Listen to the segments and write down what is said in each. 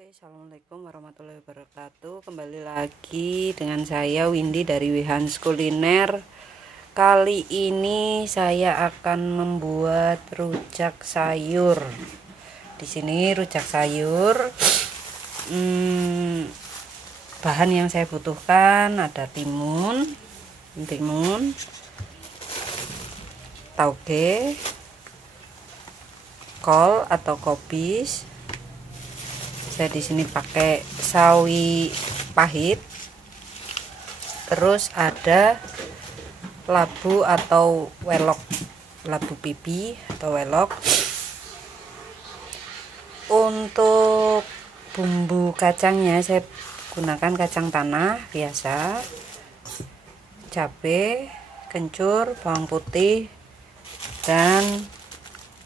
Oke, assalamualaikum warahmatullahi wabarakatuh. Kembali lagi dengan saya Windy dari Wihans Kuliner. Kali ini saya akan membuat rujak sayur. Di sini rujak sayur. Bahan yang saya butuhkan ada timun, tauge, kol atau kobis. Saya di sini pakai sawi pahit, terus ada labu atau welok, labu pipi atau welok. Untuk bumbu kacangnya saya gunakan kacang tanah biasa, cabai, kencur, bawang putih, dan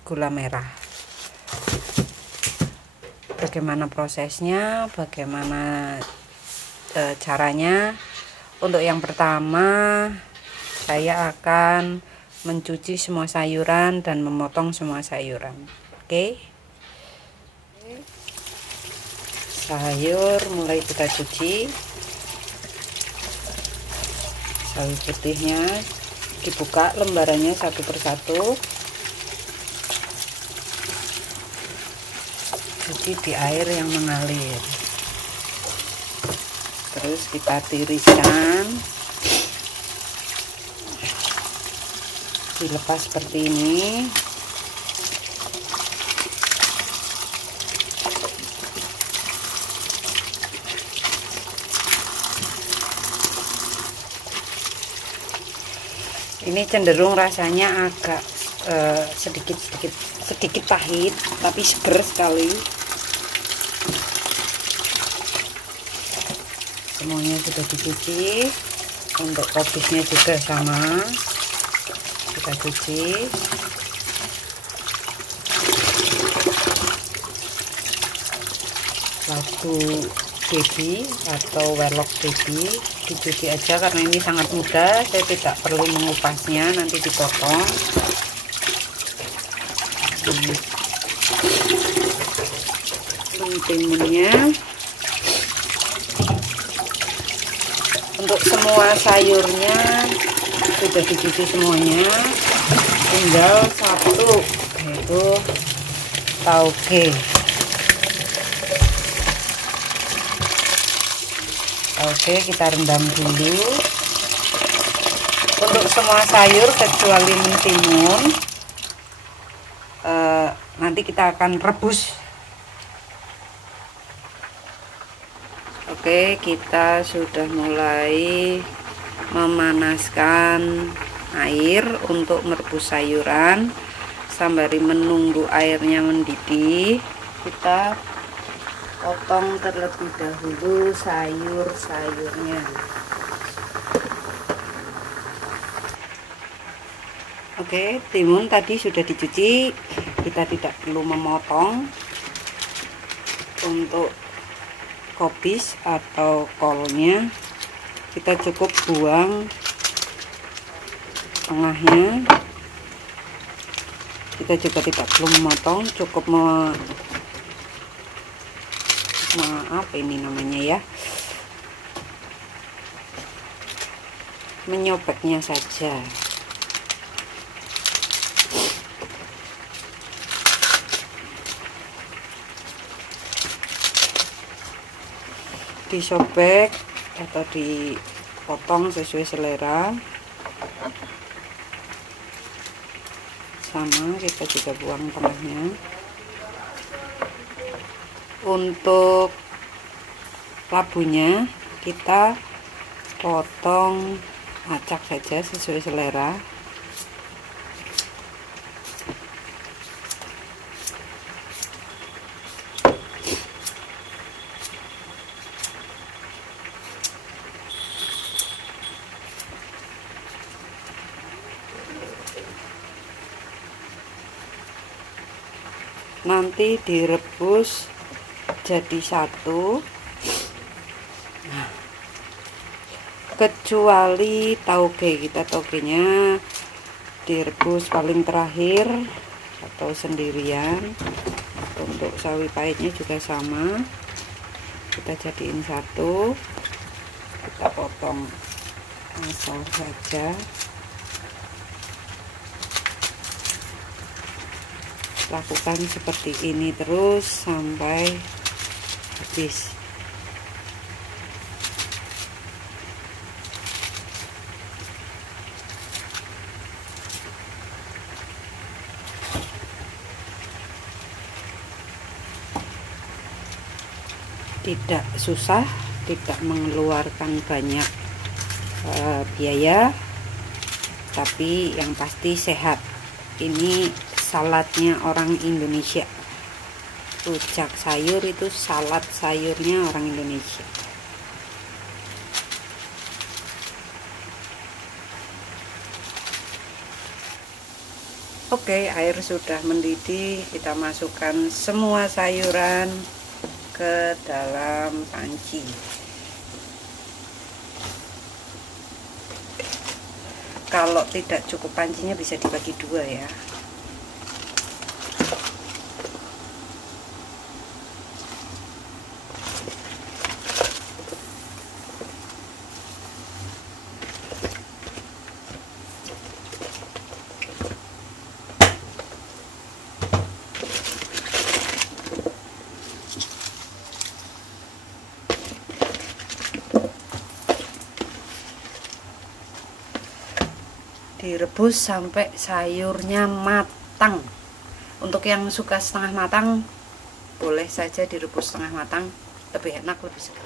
gula merah. Bagaimana prosesnya, bagaimana caranya? Untuk yang pertama, saya akan mencuci semua sayuran dan memotong semua sayuran. Oke. Sayur mulai kita cuci. Sawi putihnya dibuka lembarannya satu persatu. Cuci di air yang mengalir, terus kita tiriskan, dilepas seperti ini. Ini cenderung rasanya agak sedikit pahit, tapi seger sekali. Semuanya sudah dicuci. Untuk kobisnya juga sama, kita cuci. Labu baby atau welok baby dicuci aja karena ini sangat mudah, saya tidak perlu mengupasnya, nanti dipotong. Timunnya. Untuk semua sayurnya sudah dicuci semuanya, tinggal satu, yaitu tauge. Oke, kita rendam dulu. Untuk semua sayur kecuali timun, nanti kita akan rebus. Oke, kita sudah mulai memanaskan air untuk merebus sayuran. Sembari menunggu airnya mendidih, kita potong terlebih dahulu sayur-sayurnya. Oke, timun tadi sudah dicuci, kita tidak perlu memotong. Untuk kobis atau kolnya kita cukup buang tengahnya. Kita juga tidak perlu memotong, cukup apa ini namanya ya, menyobeknya saja. Disobek atau dipotong sesuai selera. Sama, kita juga buang tengahnya. Untuk labunya kita potong acak saja sesuai selera. Nanti direbus jadi satu. Kecuali tauge, kita taugenya direbus paling terakhir atau sendirian. Untuk sawi pahitnya juga sama, kita jadiin satu, kita potong asal saja. Lakukan seperti ini terus sampai habis. Tidak susah, tidak mengeluarkan banyak biaya, tapi yang pasti sehat. Ini saladnya orang Indonesia. Rujak sayur itu salad sayurnya orang Indonesia. Oke, air sudah mendidih, kita masukkan semua sayuran ke dalam panci. Kalau tidak cukup pancinya bisa dibagi dua ya. Direbus sampai sayurnya matang. Untuk yang suka setengah matang boleh saja direbus setengah matang, lebih enak, lebih segar.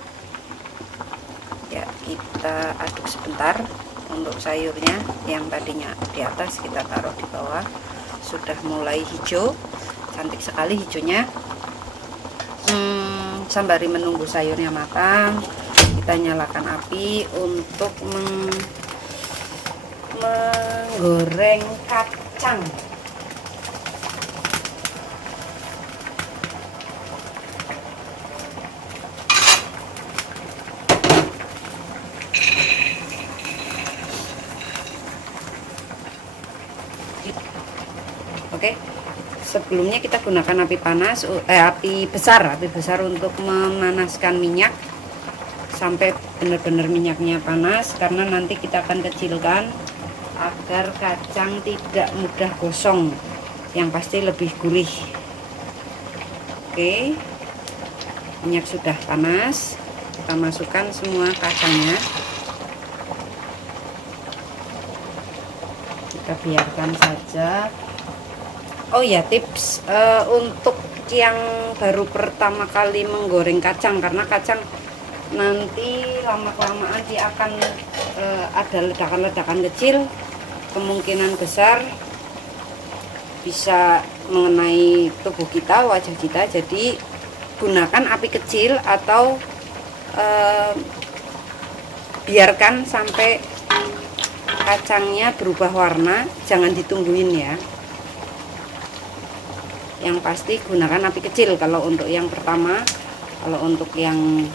Ya, kita aduk sebentar. Untuk sayurnya yang tadinya di atas kita taruh di bawah, sudah mulai hijau, cantik sekali hijaunya. Sembari menunggu sayurnya matang, kita nyalakan api untuk menggoreng kacang. Oke, sebelumnya kita gunakan api panas, api besar untuk memanaskan minyak sampai benar-benar minyaknya panas, karena nanti kita akan kecilkan agar kacang tidak mudah gosong, yang pasti lebih gurih. Oke, minyak sudah panas, kita masukkan semua kacangnya, kita biarkan saja. Oh ya, tips untuk yang baru pertama kali menggoreng kacang, karena kacang nanti lama-kelamaan dia akan ada ledakan-ledakan kecil, kemungkinan besar bisa mengenai tubuh kita, wajah kita. Jadi gunakan api kecil atau biarkan sampai kacangnya berubah warna, jangan ditungguin ya. Yang pasti gunakan api kecil kalau untuk yang pertama. Kalau untuk yang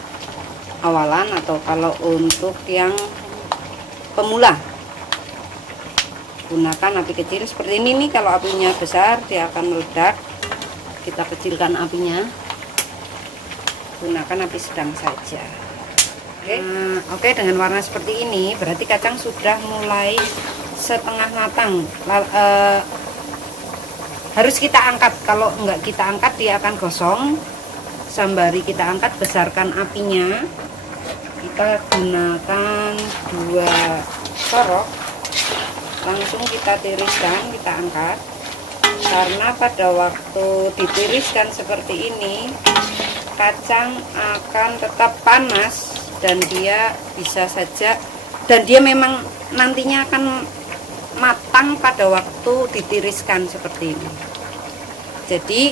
awalan atau kalau untuk yang pemula, gunakan api kecil seperti ini nih. Kalau apinya besar dia akan meledak, kita kecilkan apinya, gunakan api sedang saja. Oke, dengan warna seperti ini berarti kacang sudah mulai setengah matang. Harus kita angkat, kalau enggak kita angkat dia akan gosong. Sembari kita angkat, besarkan apinya. Kita gunakan 2 sorok, langsung kita tiriskan, kita angkat. Karena pada waktu ditiriskan seperti ini, kacang akan tetap panas dan dia bisa saja, dan dia memang nantinya akan matang pada waktu ditiriskan seperti ini. Jadi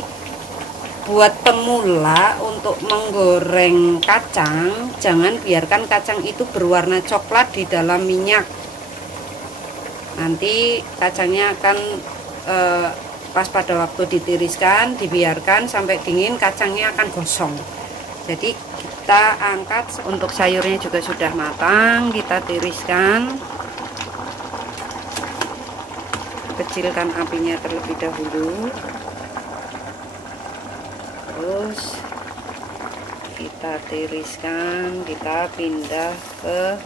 buat pemula untuk menggoreng kacang, jangan biarkan kacang itu berwarna coklat di dalam minyak. Nanti kacangnya akan pas pada waktu ditiriskan, dibiarkan sampai dingin, kacangnya akan gosong. Jadi kita angkat. Untuk sayurnya juga sudah matang, kita tiriskan. Kecilkan apinya terlebih dahulu. kita tiriskan, kita pindah ke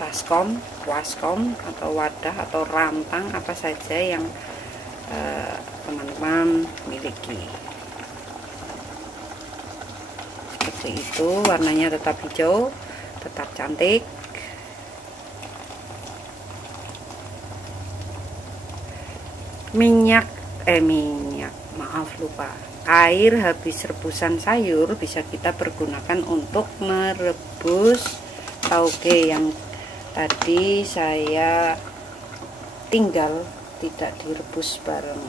baskom, waskom atau wadah atau rantang apa saja yang teman-teman miliki. Seperti itu, warnanya tetap hijau, tetap cantik. Air habis rebusan sayur bisa kita pergunakan untuk merebus tauge yang tadi saya tinggal tidak direbus bareng.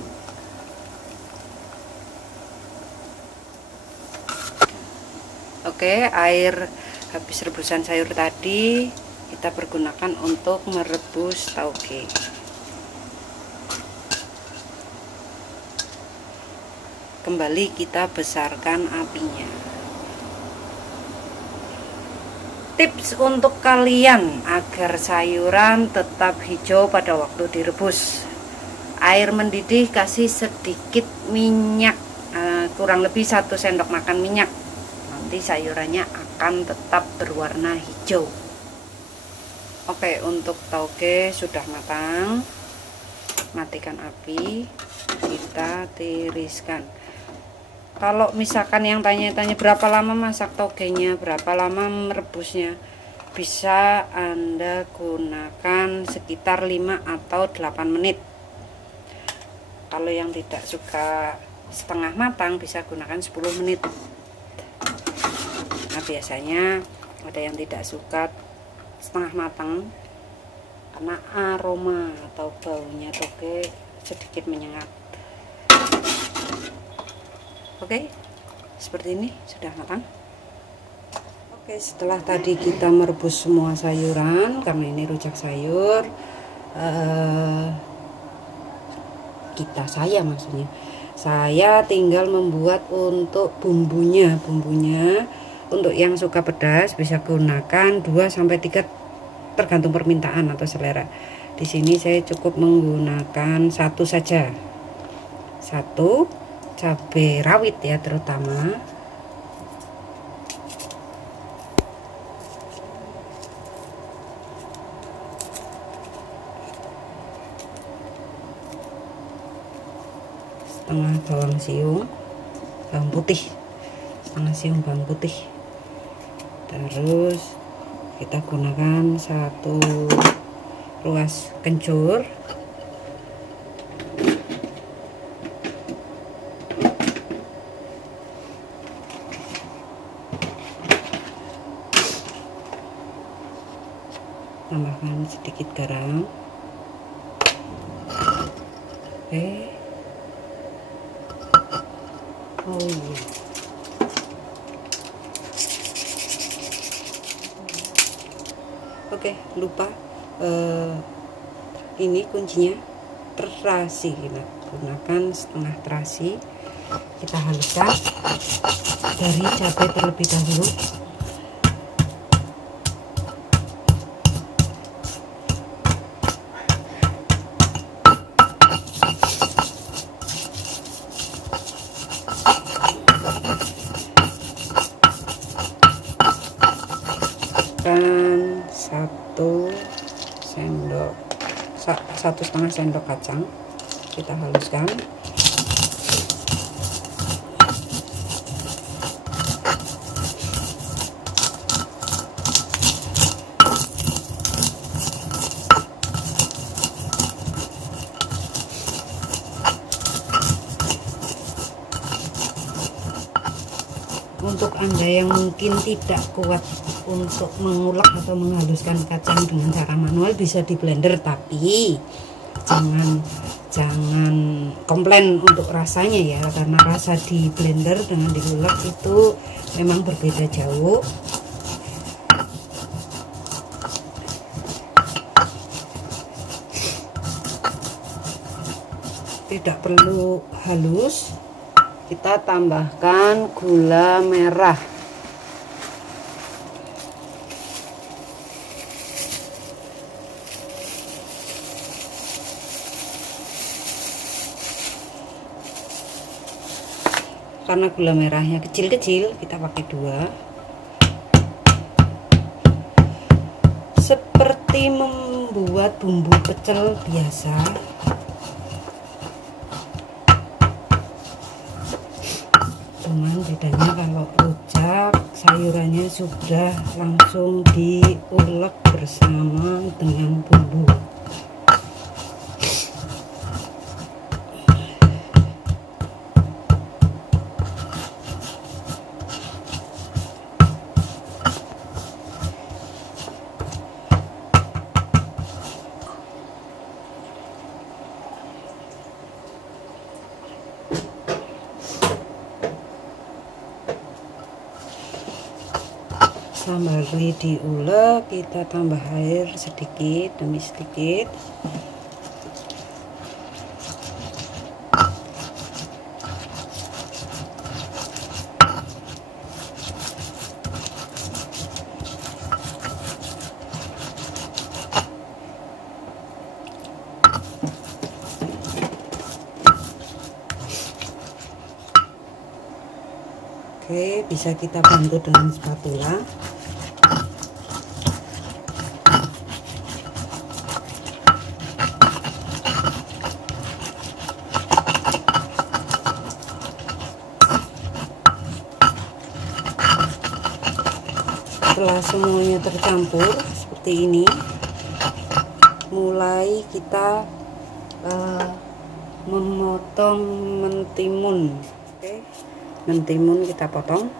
Oke, air habis rebusan sayur tadi kita pergunakan untuk merebus tauge. Kembali kita besarkan apinya. Tips untuk kalian agar sayuran tetap hijau pada waktu direbus: air mendidih, kasih sedikit minyak, kurang lebih 1 sendok makan minyak. Nanti sayurannya akan tetap berwarna hijau. Oke, untuk tauge sudah matang. Matikan api, kita tiriskan. Kalau misalkan yang tanya-tanya berapa lama masak togenya, berapa lama merebusnya, bisa Anda gunakan sekitar 5 atau 8 menit. Kalau yang tidak suka setengah matang bisa gunakan 10 menit. Nah, biasanya ada yang tidak suka setengah matang karena aroma atau baunya toge sedikit menyengat. Oke, seperti ini sudah matang. Oke, setelah tadi kita merebus semua sayuran, karena ini rujak sayur, saya tinggal membuat untuk bumbunya. Untuk yang suka pedas bisa gunakan 2-3, tergantung permintaan atau selera. Di sini saya cukup menggunakan 1 saja. 1 cabai rawit ya, terutama. Setengah bawang siung, bawang putih, setengah siung bawang putih. Terus kita gunakan 1 ruas kencur. Tambahkan sedikit garam. Oke. Oh iya. Oke, lupa. Ini kuncinya terasi. Kita gunakan setengah terasi. Kita haluskan dari cabai terlebih dahulu. Dan 1,5 sendok kacang kita haluskan. Untuk Anda yang mungkin tidak kuat untuk mengulek atau menghaluskan kacang dengan cara manual, bisa di blender, tapi jangan komplain untuk rasanya ya, karena rasa di blender dengan diulek itu memang berbeda jauh. Tidak perlu halus. Kita tambahkan gula merah. karena gula merahnya kecil-kecil kita pakai 2. Seperti membuat bumbu pecel biasa. Cuman bedanya kalau rujak sayurannya sudah langsung diulek bersama dengan bumbu. Sembari diulek, kita tambah air sedikit demi sedikit. Oke, bisa kita bantu dengan spatula. Setelah semuanya tercampur seperti ini, mulai kita memotong mentimun. Oke, mentimun kita potong.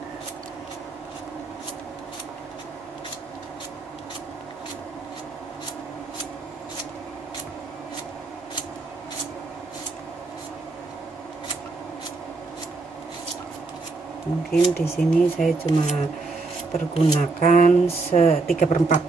Mungkin di sini saya cuma pergunakan 3/4.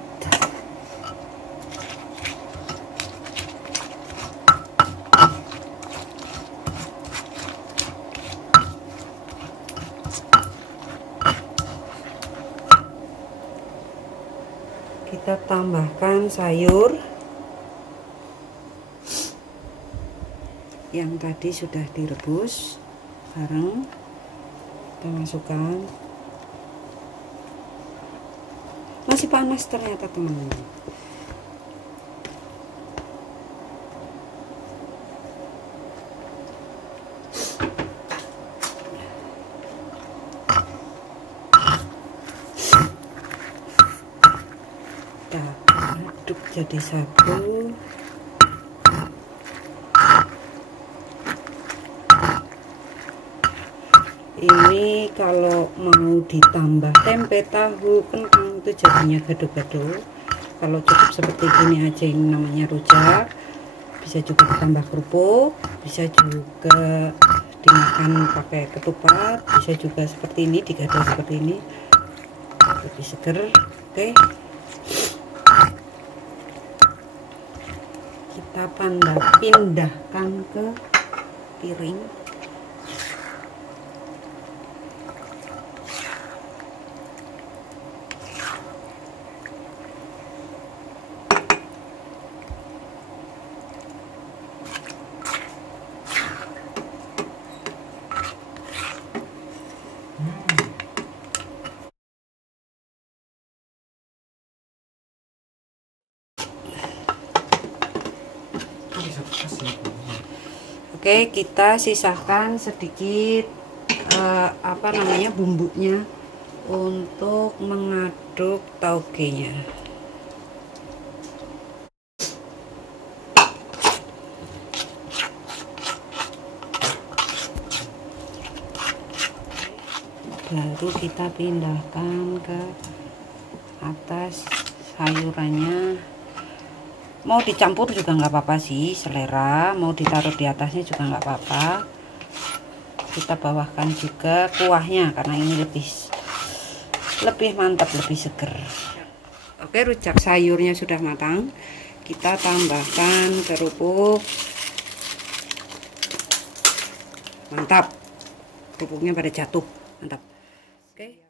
Kita tambahkan sayur yang tadi sudah direbus bareng, kita masukkan. Masih panas ternyata teman-teman. Kita aduk jadi satu. Ini kalau mau ditambah tempe, tahu, kentang itu jadinya gado-gado. Kalau cukup seperti ini aja, ini namanya rujak. Bisa juga ditambah kerupuk, bisa juga dimakan pakai ketupat, bisa juga seperti ini, digado seperti ini, lebih seger. Oke, kita pindahkan ke piring. Oke, kita sisahkan sedikit bumbunya untuk mengaduk taugenya. Baru kita pindahkan ke atas sayurannya. Mau dicampur juga nggak apa-apa sih, selera. Mau ditaruh di atasnya juga nggak apa-apa. Kita bawahkan juga kuahnya karena ini lebih mantap, lebih seger. Oke, rujak sayurnya sudah matang. Kita tambahkan kerupuk. Mantap, kerupuknya pada jatuh, mantap. Oke.